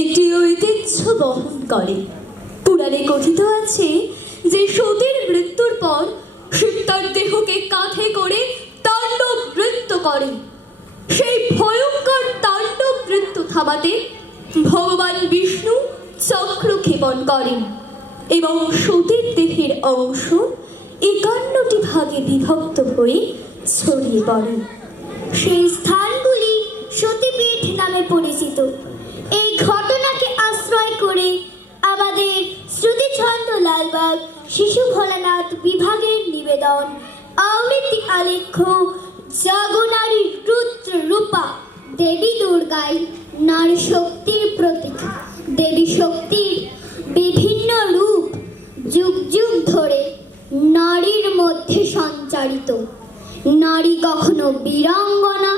একটি ঐতিহ্য বহন করে পুরাণে কথিত আছে যে সতীর মৃত্যুর পর শিব তার দেহকে কাঁধে করে তাণ্ডব নৃত্য করে। সেই ভয়ঙ্কর তাণ্ডব নৃত্য থামাতে ভগবান বিষ্ণু চক্র ক্ষেপণ করেন এবং সতীর দেহের অংশ একান্নটি ভাগে বিভক্ত হয়ে ছড়িয়ে পড়ে। সেই স্থানগুলি সতীপীঠ নামে পরিচিত। এই ঘটনাকে আশ্রয় করে আমাদের শ্রুতিছন্দ লালবাগ শিশু ভোলানাথ বিভাগের নিবেদন। আবৃত্তি আলেখ্য জগনারী রুদ্র রূপা, দেবী দুর্গাই নারী শক্তির প্রতীক। দেবী শক্তির বিভিন্ন রূপ যুগ যুগ ধরে নারীর মধ্যে সঞ্চারিত। নারী কখনো বীরাঙ্গনা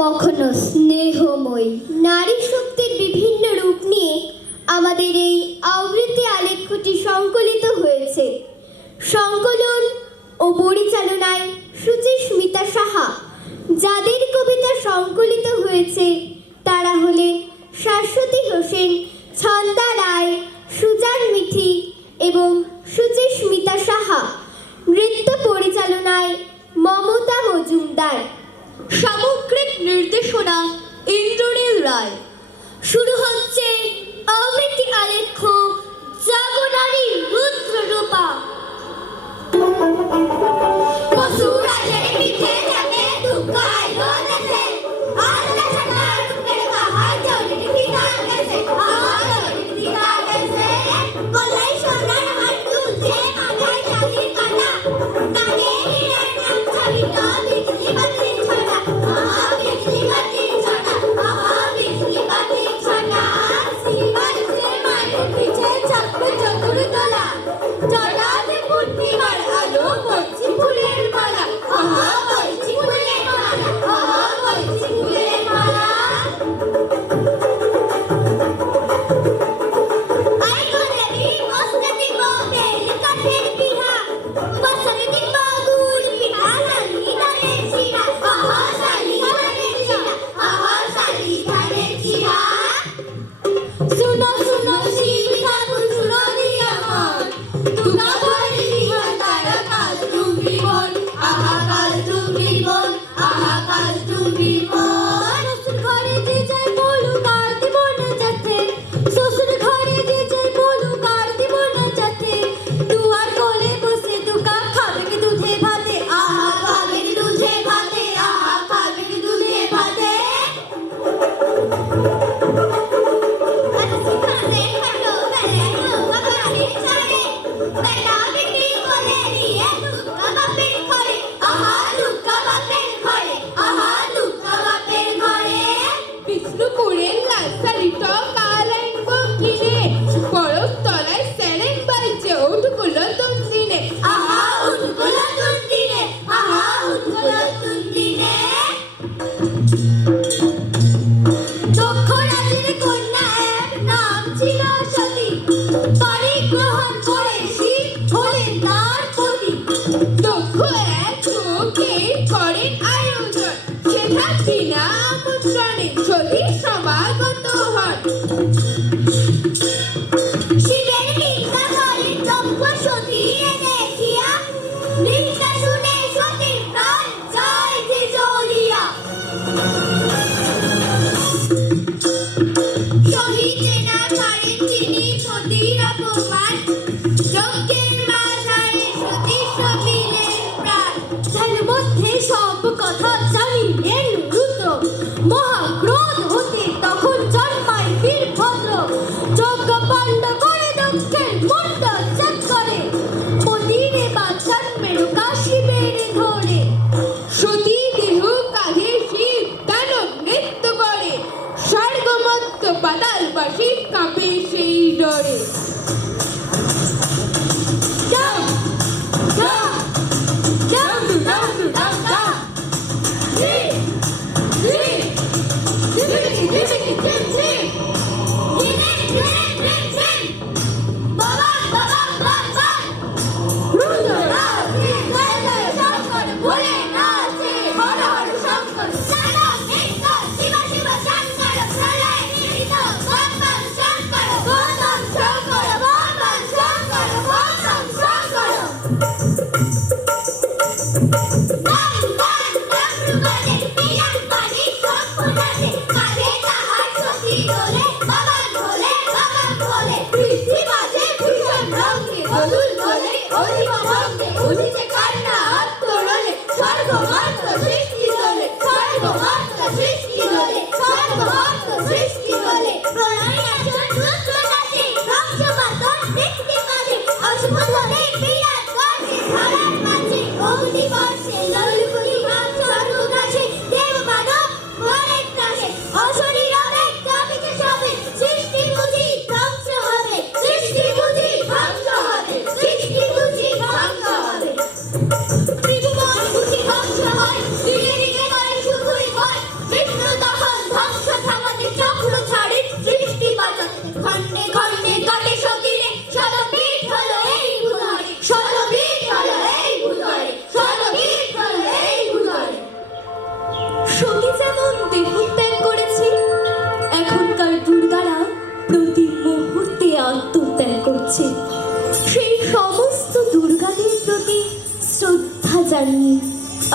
কখনো স্নেহময়। নারী শক্তির বিভিন্ন রূপ নিয়ে আমাদের এই আবৃত্তি আলেখ্যটি সংকলিত হয়েছে। সংকলন ও পরিচালনায় সুচিস্মিতা সাহা। যাদের কবিতা সংকলিত হয়েছে, তারা হলেন শাশ্বতী হোসেন, ছন্দা রায়, সুজান মিথি এবং সুচিস্মিতা সাহা। নৃত্য পরিচালনায় মমতা মজুমদার। সম নির্দেশনা ইন্দ্রনীল রায়। শুরু হচ্ছে আবৃত্তি আলেখ্য জাগনারী রুদ্র রূপা পশুরাজের পিঠে থাকে ধুকায়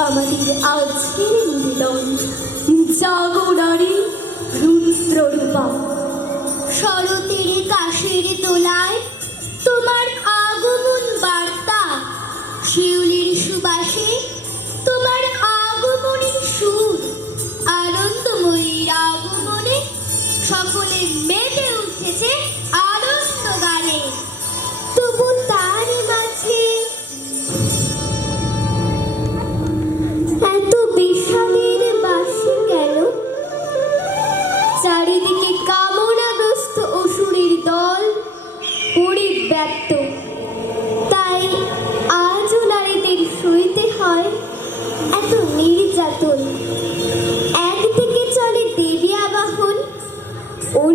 আমাদের আজকের নিবেদন জাগো নারী রুদ্ররূপা। শরতের কাশের তোলায় তোমার আগমন বার্তা। শিউলির সুবাসে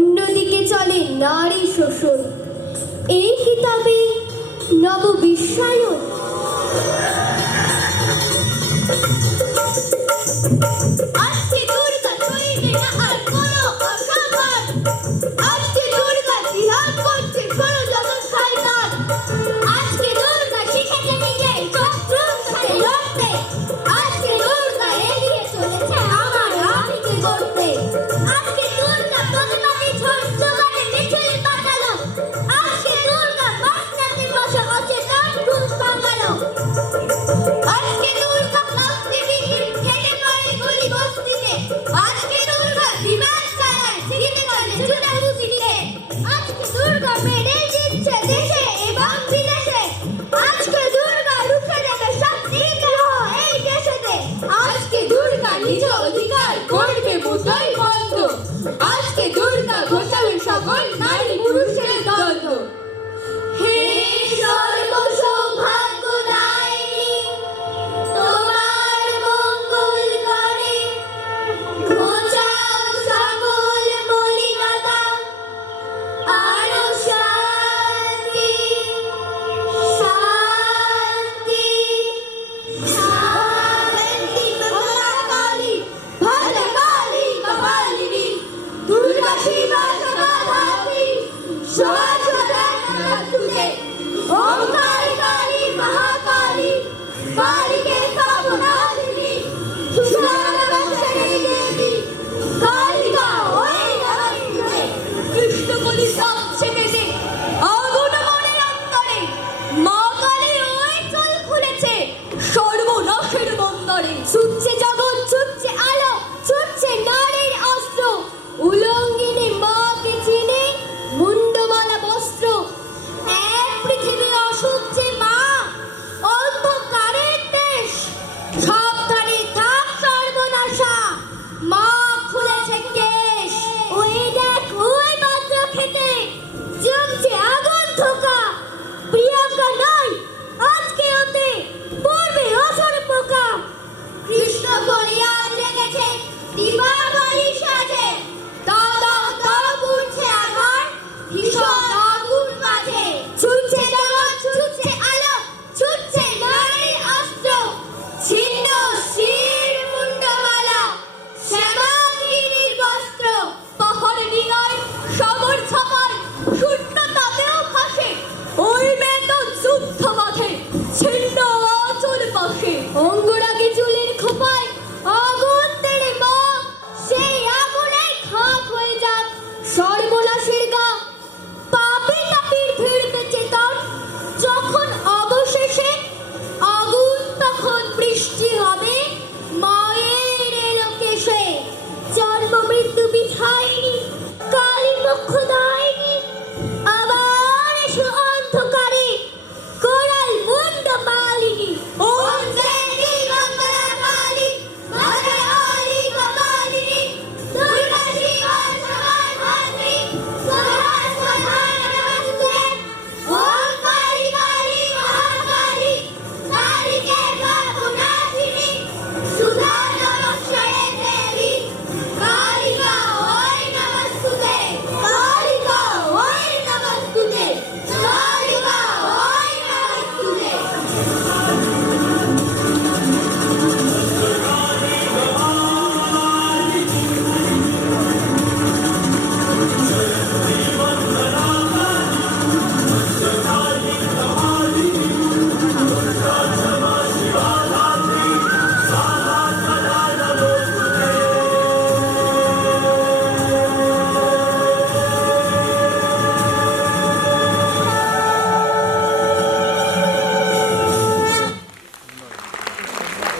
অন্যদিকে চলে নারী শোষণ এই হিতাবে নববিশ্বায়ন।